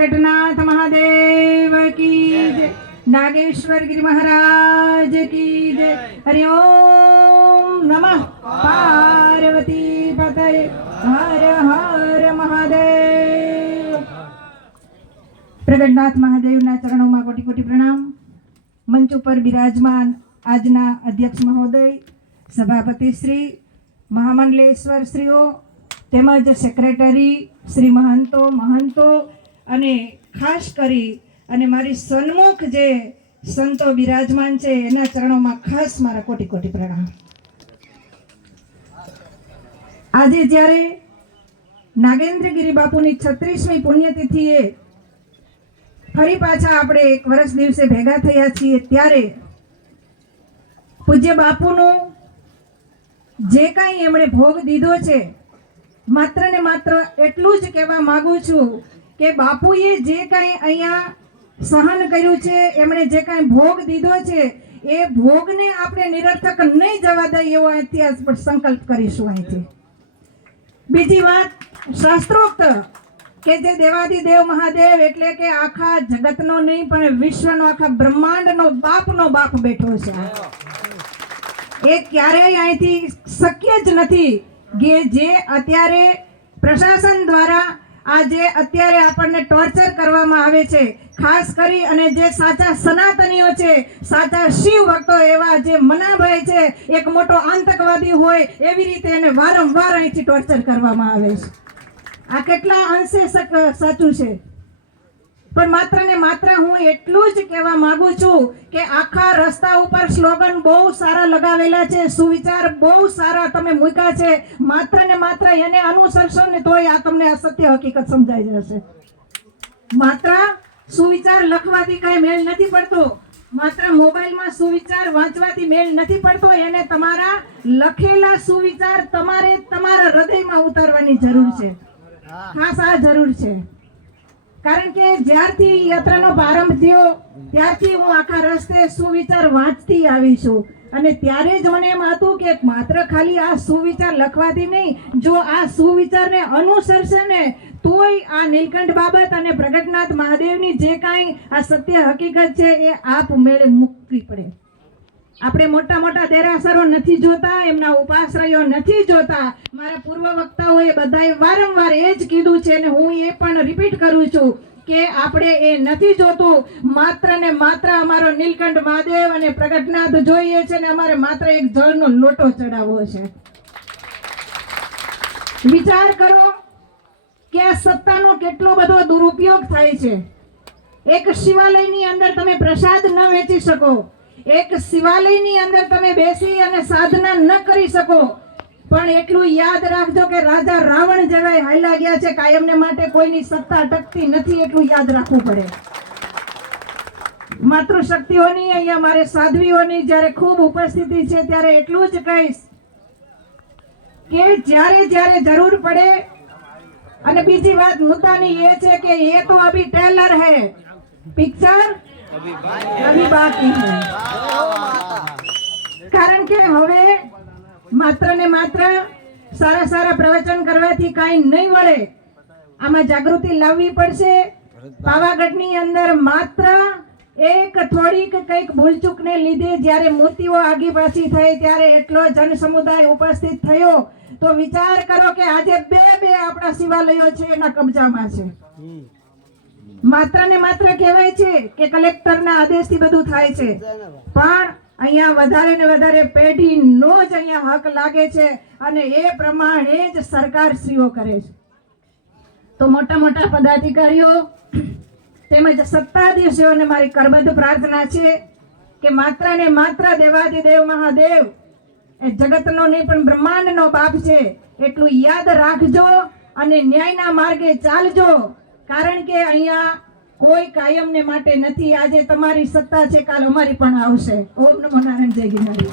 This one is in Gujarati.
प्रगटनाथ महादेव की जय। नागेश्वर गिरि महाराज की जय। हरि ओम नमः पार्वती पतये। हर हर महादेव। प्रगटनाथ महादेवना चरणों कोटि कोटि प्रणाम। मंच पर विराजमान आजना अध्यक्ष महोदय, सभापति श्री, महामंडलेश्वर श्रीओ તેમજ સેક્રેટરી શ્રી મહંતો અને ખાસ કરી અને મારી સન્મુખ જે સંતો બિરાજમાન છે એના ચરણોમાં ખાસ મારા કોટી કોટી પ્રણામ। આજે જ્યારે નાગેન્દ્રગીરી બાપુની 36મી પુણ્યતિથિએ ફરી પાછા આપણે એક વર્ષ દિવસે ભેગા થયા છીએ, ત્યારે પૂજ્ય બાપુનું જે કાંઈ એમણે ભોગ દીધો છે, માત્ર ને માત્ર એટલું જ કહેવા માંગુ છું કે બાપુએ જે કાંઈ અહીંયા સહન કર્યું છે, એમણે જે કાંઈ ભોગ દીધો છે, એ ભોગને આપણે નિરર્થક નહીં જવા દઈએ એવો અહીંથી સંકલ્પ કરીશું અહીંથી। બીજી વાત, શાસ્ત્રોક્ત કે જે દેવાદિદેવ મહાદેવ એટલે કે આખા જગતનો નહીં પણ વિશ્વનો, આખા બ્રહ્માંડનો બાપ બેઠો છે, એ ક્યારેય અહીંથી શક્ય જ નથી કે જે અત્યારે પ્રશાસન દ્વારા આ જે અત્યારે આપણને ટોર્ચર કરવામાં આવે છે, ખાસ કરી અને જે સાચા સનાતનીઓ છે, સાચા શિવ ભક્તો એવા જે મનાભાઈ છે, એક મોટો આતંકવાદી હોય એવી રીતે એને વારંવાર અહીંથી ટોર્ચર કરવામાં આવે છે। આ કેટલા અંશે સાચું છે, પણ માત્ર ને માત્ર હું એટલું જ કહેવા માંગુ છું કે આખા રસ્તા ઉપર સ્લોગન બહુ સારા લગાવેલા છે, સુવિચાર બહુ સારા તમે મૂક્યા છે, માત્ર ને માત્ર એને અનુસરશો ને તોય આ તમને સત્ય હકીકત સમજાઈ જશે। માત્ર સુવિચાર લખવાથી કઈ મેળ નથી પડતો, માત્ર મોબાઈલમાં સુવિચાર વાંચવાથી મેળ નથી પડતો, એને તમારા લખેલા સુવિચાર તમારે તમારા હૃદયમાં ઉતારવાની જરૂર છે, ખાસ આ જરૂર છે। કારણ કે જ્યારથી યાત્રાનો પ્રારંભ થયો ત્યારથી હું આખા રસ્તે સુવિચાર વાંચતી આવી છું, અને ત્યારે જ મને એમ હતું કે માત્ર ખાલી આ સુવિચાર લખવાથી નહીં, જો આ સુવિચારને અનુસરશે ને તોય આ નીલકંઠ બાબત અને પ્રગટનાથ મહાદેવની જે કાંઈ આ સત્ય હકીકત છે એ આપમેળે મૂકવી પડે। આપણે મોટા મોટા દેરાસરો નથી જોતા, એમના ઉપાશ્રયો નથી જોતા, મારા પૂર્વ વક્તાઓએ બધાએ વારંવાર એ જ કીધું છે અને હું એ પણ રિપીટ કરું છું કે આપણે એ નથી જોતું, માત્ર ને માત્ર અમારો નીલકંઠ મહાદેવ અને પ્રગટનાથ જોઈએ છે, ને અમારે માત્ર એક જળનો લોટો ચડાવવો છે। વિચાર કરો કે આ સત્તાનો કેટલો બધો દુરુપયોગ થાય છે। એક શિવાલયની અંદર તમે પ્રસાદ ન વેચી શકો, એક શિવાલયની અંદર તમે બેસી અને સાધના ન કરી શકો, પણ એટલું યાદ રાખજો કે રાજા રાવણ જેવા હાલ્યા ગયા છે, કાયમને માટે કોઈની સત્તા ટકતી નથી, એટલું યાદ રાખવું પડે। માતૃશક્તિઓની અહીંયા મારે સાધ્વીઓની જ્યારે ખૂબ ઉપસ્થિતિ છે ત્યારે એટલું જ કહીશ કે જ્યારે જ્યારે જરૂર પડે, અને બીજી વાત મુદ્દાની એ છે કે એ તો અભી ટ્રેલર હે, પિક્ચર અભી બાકી હે। કારણ કે હવે માત્ર ને માત્ર સારા સારા પ્રવચન કરવાથી કાંઈ નહીં મળે, આમાં જાગૃતિ લાવવી પડશે। પાવાગઢની અંદર માત્ર એક થોડીક કંઈક ભૂલચૂકને લીધે જ્યારે મૂર્તિઓ આગી પાછી થઈ ત્યારે એટલો જન સમુદાય ઉપસ્થિત થયો, તો વિચાર કરો કે આજે બે આપણા શિવાલયો છે એના કબજામાં છે। માત્ર ને માત્ર કહેવાય છે કે કલેક્ટરના આદેશથી બધું થાય છે, પણ અહીંયા વધારે ને વધારે પેઢીનો જ અહીંયા હક લાગે છે, અને એ પ્રમાણે જ સરકારશ્રીઓ કરે છે। તો મોટા મોટા પદાધિકારીઓ તેમજ સત્તાધીશોને મારી કરબદ્ધ પ્રાર્થના છે કે માત્ર ને માત્ર દેવાદિદેવ મહાદેવ એ જગતનો નહીં પણ બ્રહ્માંડનો બાપ છે, એટલું યાદ રાખજો અને ન્યાયના માર્ગે ચાલજો। કારણ કે અહીંયા કોઈ કાયમને માટે નથી, આજે તમારી સત્તા છે, કાલ અમારી પણ આવશે। ઓમ નમો નારાયણ, જય ગિરનારી।